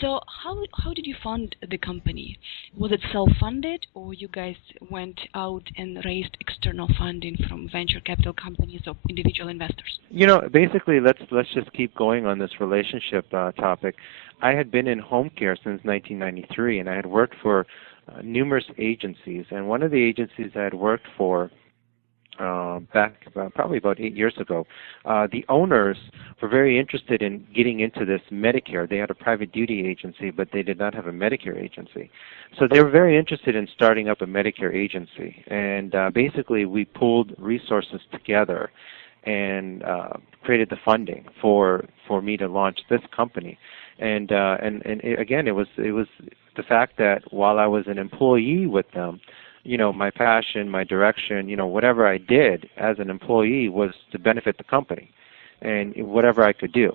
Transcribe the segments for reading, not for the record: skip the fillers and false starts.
So how did you fund the company? Was it self-funded, or you guys went out and raised external funding from venture capital companies or individual investors? Basically, let's just keep going on this relationship topic. I had been in home care since 1993, and I had worked for numerous agencies. And one of the agencies I had worked for back probably about 8 years ago, the owners were very interested in getting into this Medicare. They had a private duty agency, but they did not have a Medicare agency. So they were very interested in starting up a Medicare agency. And basically, we pooled resources together and created the funding for me to launch this company. Again, it was the fact that while I was an employee with them, my passion, my direction, whatever I did as an employee was to benefit the company, and whatever I could do,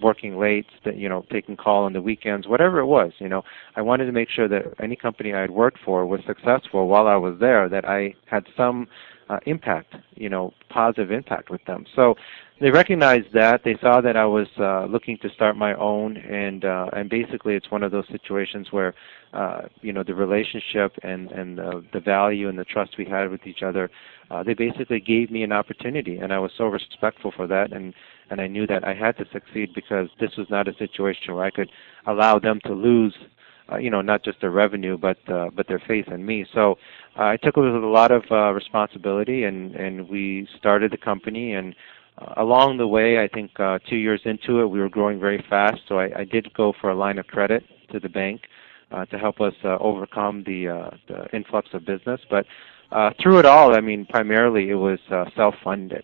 working late, taking call on the weekends, whatever it was, I wanted to make sure that any company I had worked for was successful while I was there, that I had some impact, positive impact with them. So they recognized that. They saw that I was looking to start my own, and basically it's one of those situations where the relationship and the value and the trust we had with each other, they basically gave me an opportunity, and I was so respectful for that, and I knew that I had to succeed because this was not a situation where I could allow them to lose not just their revenue, but their faith in me. So I took it with a lot of responsibility, and we started the company. And along the way, I think 2 years into it, we were growing very fast. So I did go for a line of credit to the bank to help us overcome the influx of business. But through it all, I mean, primarily it was self-funded.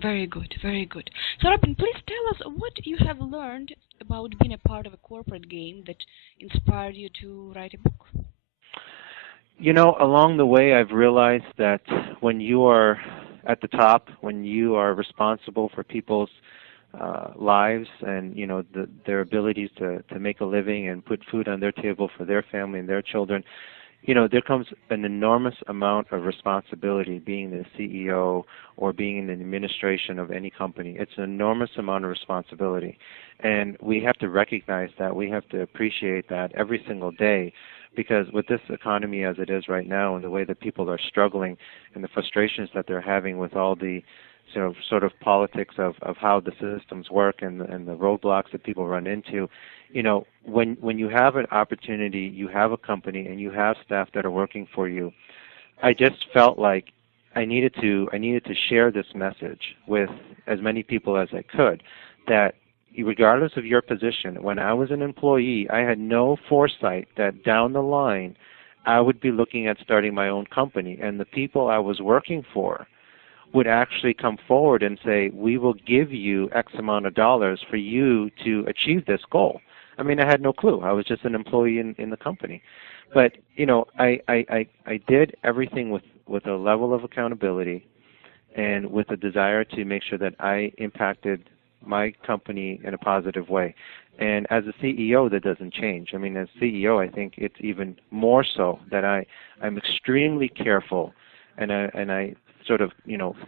Very good, very good. So Robin, please tell us what you have learned about being a part of a corporate game that inspired you to write a book. Along the way, I've realized that when you are at the top, when you are responsible for people's lives and their abilities to make a living and put food on their table for their family and their children, there comes an enormous amount of responsibility being the CEO or being in the administration of any company. It's an enormous amount of responsibility. And we have to recognize that. We have to appreciate that every single day, because with this economy as it is right now and the way that people are struggling and the frustrations that they're having with all the sort of politics of how the systems work and the roadblocks that people run into, when you have an opportunity, you have a company and you have staff that are working for you, I just felt like I needed to share this message with as many people as I could, that regardless of your position, when I was an employee, I had no foresight that down the line I would be looking at starting my own company, and the people I was working for would actually come forward and say, we will give you X amount of dollars for you to achieve this goal. I mean, I had no clue. I was just an employee in the company. But, I did everything with a level of accountability and with a desire to make sure that I impacted my company in a positive way. And as a CEO, that doesn't change. I mean, as CEO, I think it's even more so that I'm extremely careful, and I sort of,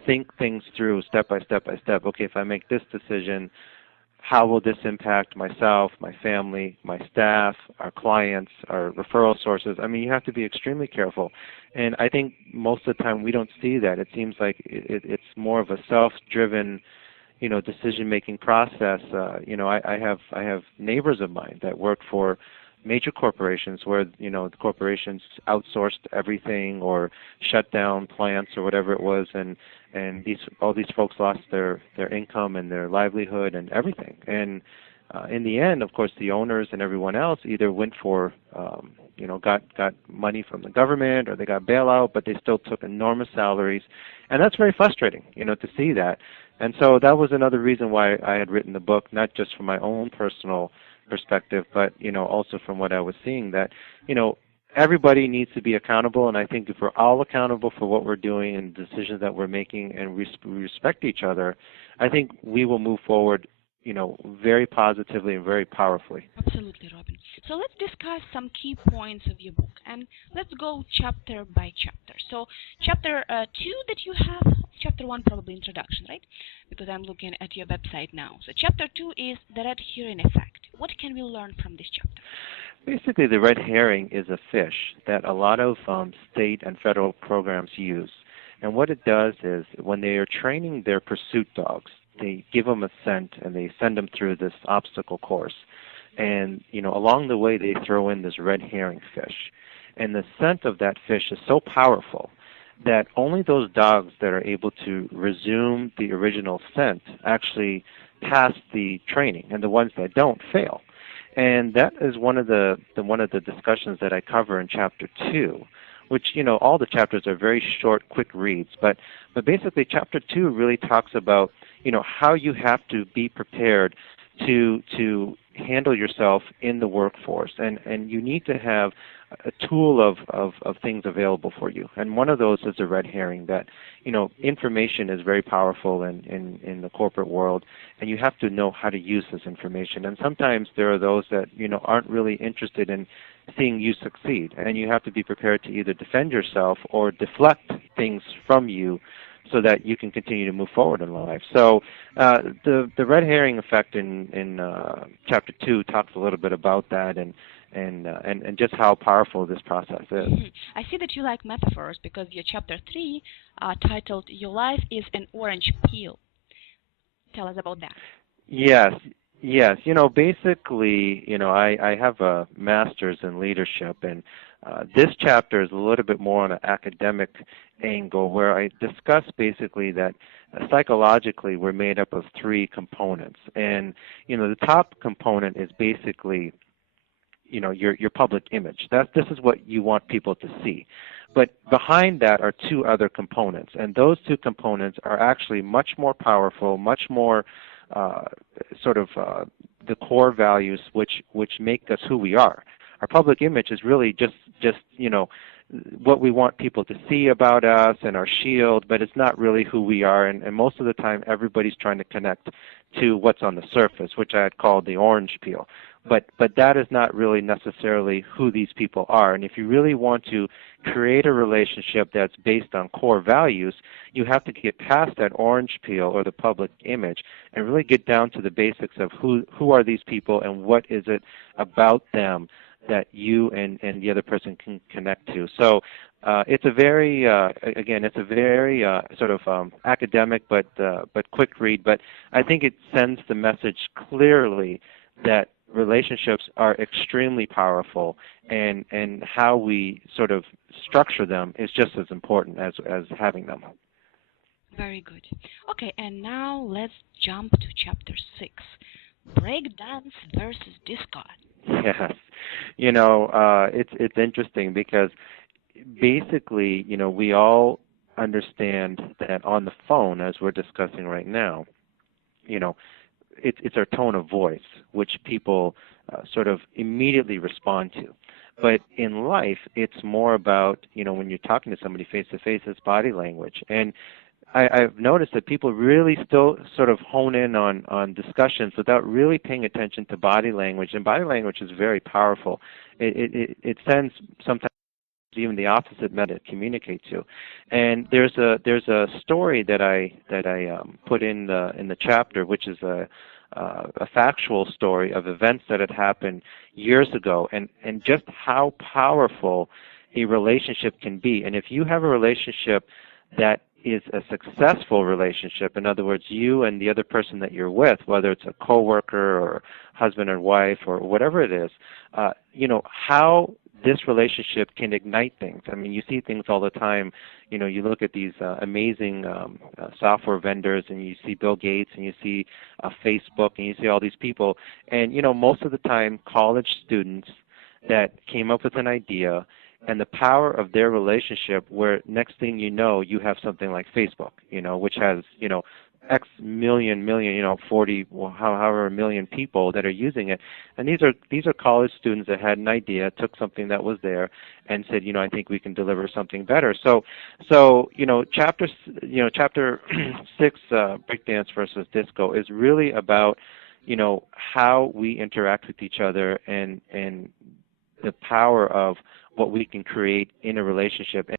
think things through step by step by step. Okay, if I make this decision, how will this impact myself, my family, my staff, our clients, our referral sources? I mean, you have to be extremely careful. And I think most of the time we don't see that. It seems like it's more of a self-driven, decision-making process. I have neighbors of mine that work for major corporations where, the corporations outsourced everything or shut down plants or whatever it was, and all these folks lost their income and their livelihood and everything. And in the end, of course, the owners and everyone else either went for, got money from the government, or they got bailout, but they still took enormous salaries. And that's very frustrating, to see that. And so that was another reason why I had written the book, not just from my own personal perspective, but, also from what I was seeing, that, everybody needs to be accountable. And I think if we're all accountable for what we're doing and decisions that we're making, and we respect each other, I think we will move forward, very positively and very powerfully. Absolutely, Robin. So let's discuss some key points of your book, and let's go chapter by chapter. So chapter 2 that you have, chapter 1 probably introduction, right? Because I'm looking at your website now. So chapter 2 is the red herring effect. What can we learn from this chapter? Basically, the red herring is a fish that a lot of state and federal programs use. And what it does is when they are training their pursuit dogs, they give them a scent and they send them through this obstacle course. And, along the way they throw in this red herring fish. And the scent of that fish is so powerful that only those dogs that are able to resume the original scent actually pass the training, and the ones that don't fail. And that is one of the discussions that I cover in chapter 2, which all the chapters are very short, quick reads, but basically chapter 2 really talks about how you have to be prepared to handle yourself in the workforce, and you need to have a tool of things available for you. And one of those is a red herring that, information is very powerful in the corporate world, and you have to know how to use this information. And sometimes there are those that, aren't really interested in seeing you succeed, and you have to be prepared to either defend yourself or deflect things from you so that you can continue to move forward in life. So the red herring effect in chapter 2 talks a little bit about that, and just how powerful this process is. I see that you like metaphors because your chapter 3 titled "Your Life is an Orange Peel." Tell us about that. Yes, yes. Basically, I have a master's in leadership, and this chapter is a little bit more on an academic angle where I discuss basically that psychologically we're made up of 3 components. And, the top component is basically your public image. This is what you want people to see. But behind that are 2 other components, and those 2 components are actually much more powerful, much more the core values which make us who we are. Our public image is really just what we want people to see about us and our shield, but it's not really who we are, and most of the time everybody's trying to connect to what's on the surface, which I had called the orange peel. But that is not really necessarily who these people are. And if you really want to create a relationship that's based on core values, you have to get past that orange peel or the public image and really get down to the basics of who are these people and what is it about them that you and the other person can connect to. So it's a very, academic but quick read, but I think it sends the message clearly that relationships are extremely powerful, and how we sort of structure them is just as important as having them. Very good. Okay, and now let's jump to chapter 6, breakdance versus disco. Yes, it's interesting because basically, we all understand that on the phone, as we're discussing right now, it's our tone of voice, which people sort of immediately respond to. But in life, it's more about, when you're talking to somebody face to face, it's body language. And I've noticed that people really still sort of hone in on discussions without really paying attention to body language. And body language is very powerful. It sends sometimes even the opposite method communicate to. And there's a story that I put in the chapter, which is a factual story of events that had happened years ago, and just how powerful a relationship can be. And if you have a relationship that is a successful relationship, in other words, you and the other person that you're with, whether it's a coworker or husband and wife or whatever it is, how this relationship can ignite things. I mean, you see things all the time. You look at these amazing software vendors, and you see Bill Gates, and you see Facebook, and you see all these people. And, most of the time, college students that came up with an idea and the power of their relationship, where next thing you know, you have something like Facebook, which has, X million, 40, however million people that are using it. And these are college students that had an idea, took something that was there, and said, I think we can deliver something better. So chapter 6, breakdance versus disco, is really about, how we interact with each other and the power of what we can create in a relationship.